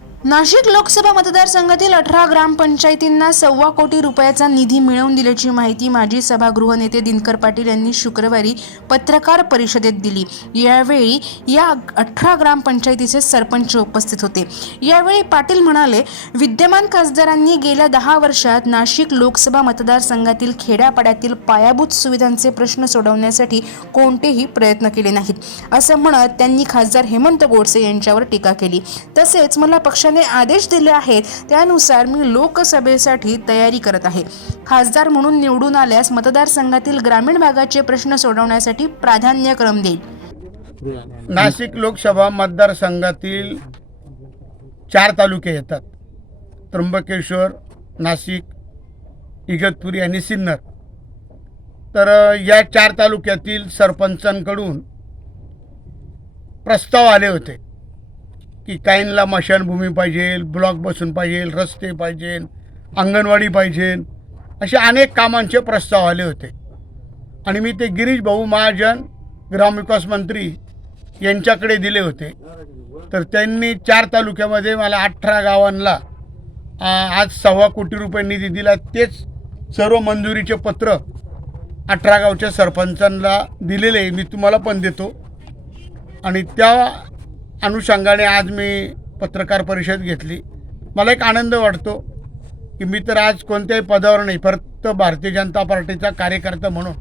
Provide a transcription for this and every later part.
नाशिक लोकसभा मतदारसंघातील अठरा ग्रामपंचायतींना सव्वा कोटी रुपयाचा निधी मिळवून दिल्याची माहिती माजी सभागृह नेते दिनकर पाटील यांनी शुक्रवारी पत्रकार परिषदेत दिली. यावेळी या अठरा ग्रामपंचायतीचे सरपंच उपस्थित होते. यावेळी पाटील म्हणाले विद्यमान खासदारांनी गेल्या दहा वर्षात नाशिक लोकसभा मतदारसंघातील खेड्यापाड्यातील पायाभूत सुविधांचे प्रश्न सोडवण्यासाठी कोणतेही प्रयत्न केले नाहीत. असं म्हणत त्यांनी खासदार हेमंत गोडसे यांच्यावर टीका केली. तसेच मला पक्षाने आदेश दिले आहेत त्यानुसार मी लोकसभेसाठी तयारी करत आहे. खासदार म्हणून निवडून आल्यास मतदारसंघातील ग्रामीण भागाचे प्रश्न सोडवण्यासाठी प्राधान्यक्रम देईल. नाशिक लोकसभा मतदारसंघातील चार तालुके येतात. त्र्यंबकेश्वर नाशिक इगतपुरी आणि सिन्नर. तर या चार तालुक्यातील सरपंचांकडून प्रस्ताव आले होते. की काहींना मशानभूमी पाहिजे ब्लॉक बसून पाहिजे रस्ते पाहिजे अंगणवाडी पाहिजे. असे अनेक कामांचे प्रस्ताव आले होते. आणि मी ते गिरीश भाऊ महाजन ग्रामविकास मंत्री यांच्याकडे दिले होते. तर त्यांनी चार तालुक्यामध्ये मला अठरा गावांना आज सव्वा कोटी रुपये निधी दिला. तेच सर्व मंजुरीचे पत्र अठरा गावच्या सरपंचांना दिलेले मी तुम्हाला पण देतो. आणि त्या अनुषंगाने आज मी पत्रकार परिषद घेतली. मला एक आनंद वाटतो की मी तर आज कोणत्याही पदावर नाही फक्त भारतीय जनता पार्टीचा कार्यकर्ता म्हणून.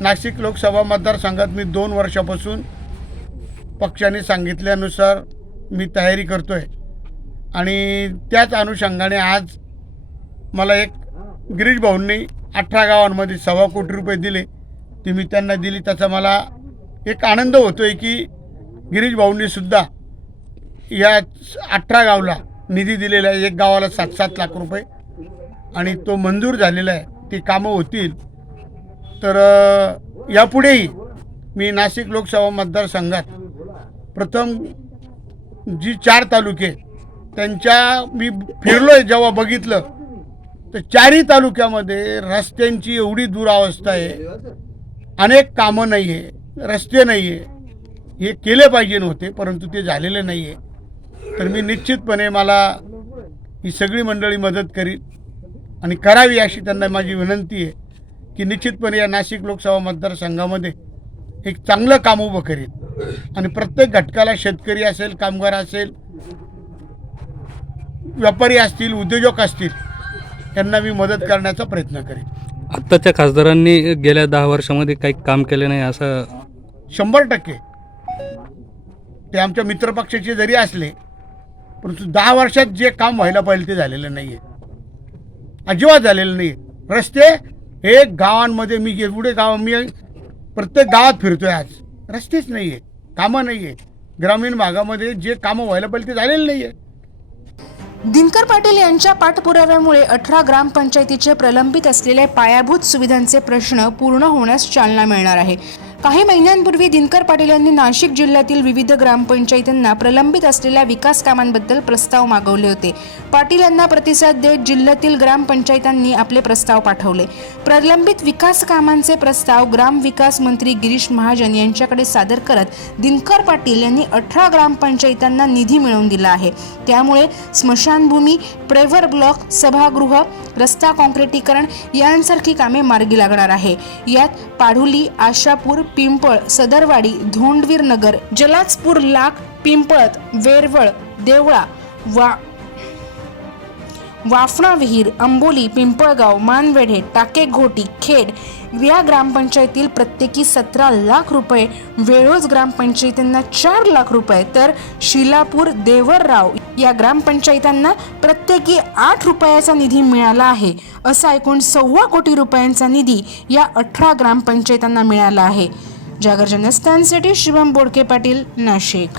नाशिक लोकसभा मतदारसंघात मी दोन वर्षापासून पक्षाने सांगितल्यानुसार मी तयारी करतो आहे आणि त्याच अनुषंगाने आज मला एक गिरीश भाऊंनी अठरा गावांमध्ये सव्वा कोटी रुपये दिले. ते मी त्यांना दिली. त्याचा मला एक आनंद होतो आहे की गिरीश भाऊंनी सुद्धा या अठरा गावला निधी दिलेला आहे. एक गावाला सात सात लाख रुपये. आणि तो मंजूर झालेला आहे. ती कामं होतील. तर यापुढेही मी नाशिक लोकसभा मतदारसंघात प्रथम जी चार तालुके त्यांच्या मी फिरलो आहे जेव्हा बघितलं तर चारही तालुक्यामध्ये रस्त्यांची एवढी दुरावस्था आहे. अनेक कामं नाही आहे रस्ते नाही आहे हे केले पाहिजे नव्हते परंतु ते झालेले नाही आहे तर मी निश्चितपणे मला ही सगळी मंडळी मदत करील आणि करावी अशी त्यांना माझी विनंती आहे की निश्चितपणे या नाशिक लोकसभा मतदारसंघामध्ये एक चांगलं काम उभं करील. आणि प्रत्येक घटकाला शेतकरी असेल कामगार असेल व्यापारी असतील उद्योजक असतील यांना मी मदत करण्याचा प्रयत्न करेन. आत्ताच्या खासदारांनी गेल्या दहा वर्षामध्ये काही काम केले नाही असं शंभर टक्के. ते आमच्या मित्रपक्षाचे जरी असले परंतु दहा वर्षात जे काम व्हायला पाहिजे ते झालेलं नाही आहे अजिबात झालेलं नाही रस्ते हे गावांमध्ये मी एवढे गाव मी प्रत्येक गावात फिरतोय आज. रस्तेच नाही आहे कामं नाही आहे ग्रामीण भागामध्ये जे कामं व्हायला पाहिजे ते झालेलं नाही आहे दिनकर पाटील यांच्या पाठपुराव्यामुळे अठरा ग्रामपंचायतीचे प्रलंबित असलेले पायाभूत सुविधांचे प्रश्न पूर्ण होण्यास चालना मिळणार आहे. काही महिन्यांपूर्वी दिनकर पाटील यांनी नाशिक जिल्ह्यातील विविध ग्रामपंचायतींना प्रलंबित असलेल्या विकास कामांबद्दल प्रस्ताव मागवले होते. पाटील यांना प्रतिसाद देत जिल्ह्यातील ग्रामपंचायतांनी आपले प्रस्ताव पाठवले. प्रलंबित विकास कामांचे प्रस्ताव ग्रामविकास मंत्री गिरीश महाजन यांच्याकडे सादर करत दिनकर पाटील यांनी अठरा ग्रामपंचायतांना निधी मिळवून दिला आहे. त्यामुळे स्मशानभूमी प्रेव्हर ब्लॉक सभागृह रस्ता काँक्रिटीकरण यांसारखी कामे मार्गी लागणार आहे. यात पाढुली आशापूर पिंपळ सदरवाडी धोंडवीर नगर जलाजपूर लाख पिंपळत वेरवळ देवळा वा वाफणा विहीर अंबोली पिंपळगाव मानवेढे टाकेघोटी खेड या ग्रामपंचायतील प्रत्येकी सतरा लाख रुपये वेळोज ग्रामपंचायतींना चार लाख रुपये तर शिलापूर देवरराव या ग्रामपंचायतांना प्रत्येकी आठ रुपयाचा निधी मिळाला आहे. असा एकूण सव्वा कोटी रुपयांचा निधी या अठरा ग्रामपंचायतांना मिळाला आहे. जागर स्थानसाठी शुभम बोडके पाटील नाशिक.